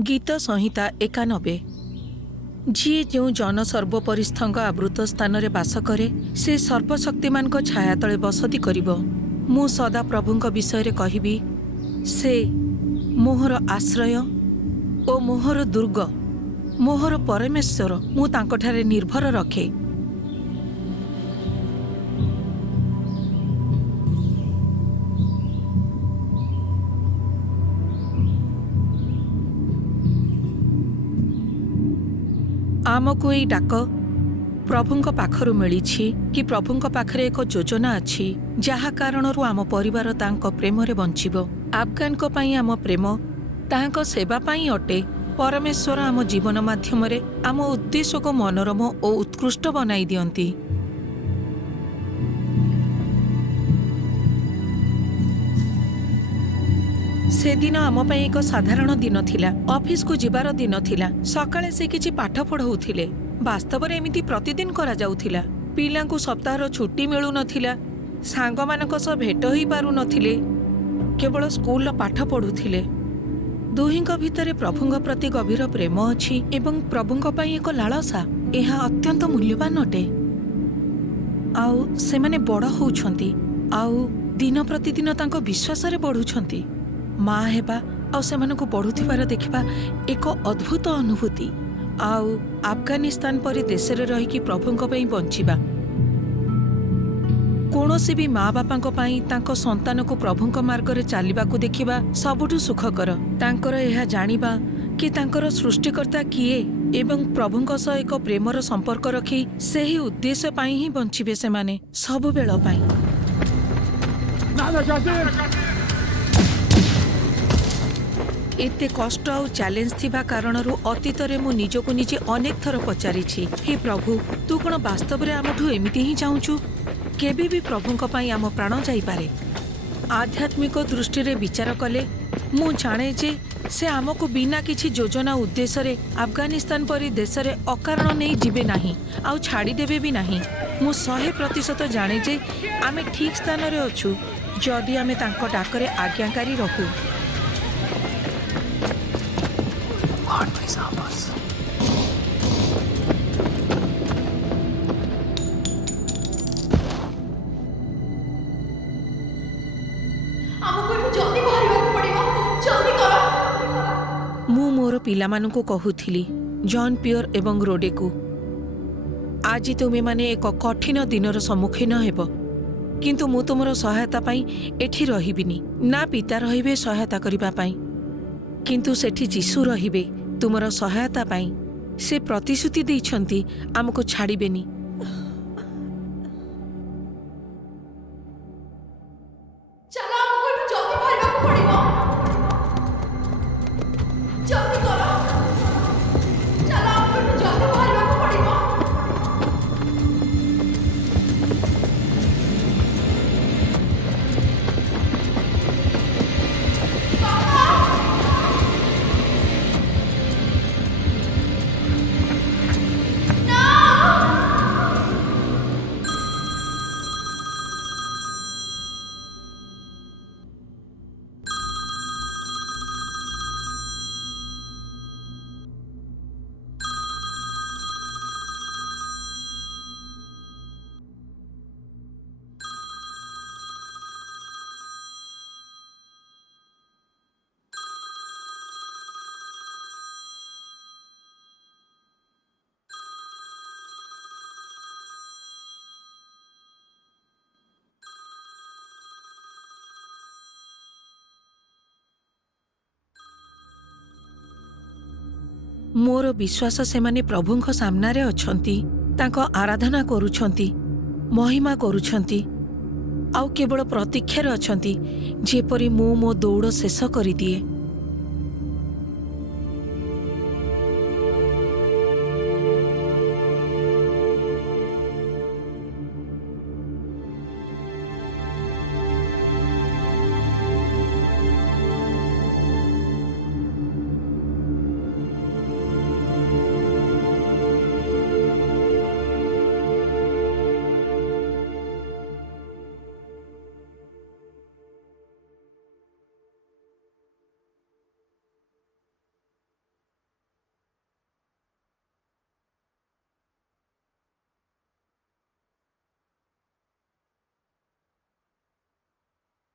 गीत संहिता 91। जी जो जन सर्वोपरिस्थंग आवृत स्थान रे बास करे से सर्वशक्तिमान को छाया तले बसती करिबो। मु सदा प्रभुंक विषय रे कहिबी, से मोहर आश्रय ओ मोहर दुर्ग, मोहर परमेश्वर, मु तांकोठारे निर्भर रखे। आमको एई डाक प्रभुंक पाखरु मिलिछि कि प्रभुंक पाखरे एक योजना अछि जहा कारणरु आम परिवार तांको प्रेम रे बंचिबो। अफगान को पई आम प्रेम तांको सेवा पई अटे। परमेश्वर आम जीवन माध्यम रे आम उद्देश्य को मनोरम और उत्कृष्ट बनाई दियंती। से दिन आम पई एक साधारण दिन थिला। ऑफिस को जिबार दिन थिला। सकाळे से किछि पाठ पढौथिले। वास्तव रे एमिति प्रतिदिन करा जाउथिला। पिलांकु सप्ताहर छुट्टी मिलु नथिला। सांग मानक सह भेट होई पारु नथिले। केवल स्कूल पाठ पढुथिले। दुहिंक भितरे प्रभुंक प्रति गभीर प्रेम अछि एवं प्रभुंक पई एक लालसा। एहा अत्यंत मूल्यवान अटे। आउ सेमाने बड़ होउछंती। आउ दिन प्रतिदिन तांको विश्वास रे बढ़ुछंती। माँ हेबा आउ सेमानकु बढ़ुथिबार देखिबा एक अद्भुत अनुभूति। आउ अफगानिस्तान परि देश रे रही कि प्रभुंक पई बंचिबा कोनोसी भी माँ बापांको पई तांको संतान को प्रभुंक मार्ग रे चालिबाकु देखिबा सबुठु सुखकर। तांकर एहा जानिबा कि तांकर सृष्टिकर्ता किए एवं प्रभुंक सह एक प्रेमर संपर्क रखी सेही उद्देश्य पई ही बंचिबे सेमाने सब बेଳ पई। एते कष्ट और चैलेंज थिबा कारणरू अतीत रे मु निजको निजे अनेक थर पचारिछि, हे प्रभु तू कोन वास्तव रे आमठु एमिति ही चाहूछु? केबे भी प्रभुंक पई आम प्राण जाई पारे। आध्यात्मिक दृष्टि रे विचार कले मु जाने जे से आमको बिना किछि योजना उद्देश्य रे अफगानिस्तान परि देश रे अकारण नहीं जिबे नाही आउ छाड़ी देबे भी नाही। मु 100% जाने जे आमे ठीक स्थान रे अछु जदि आमे तांको डाकरे आज्ञाकारी रहू। मु मोर पिलामानंकु कहुथिली, जॉन पियर एवं रोडे को, आज तुमे माने एक कठिन दिनर सम्मुखीन हेब, किंतु मु तुमर सहायता पाई एठी रहिबिनी। ना पिता रहिबे सहायता करिबा पाई, किंतु सेठी जीसु रहिबे तुमर सहायता पाई। से प्रतिश्रुति दैछंती आमको छाड़िबेनी। मोर विश्वास सेमाने प्रभुंक सामना रे अछंती, तांको आराधना करूछंती, महिमा करूछंती, आउ केवल प्रतीक्षा रे अछंती जेपरि मो दौड़ शेष करि दिए।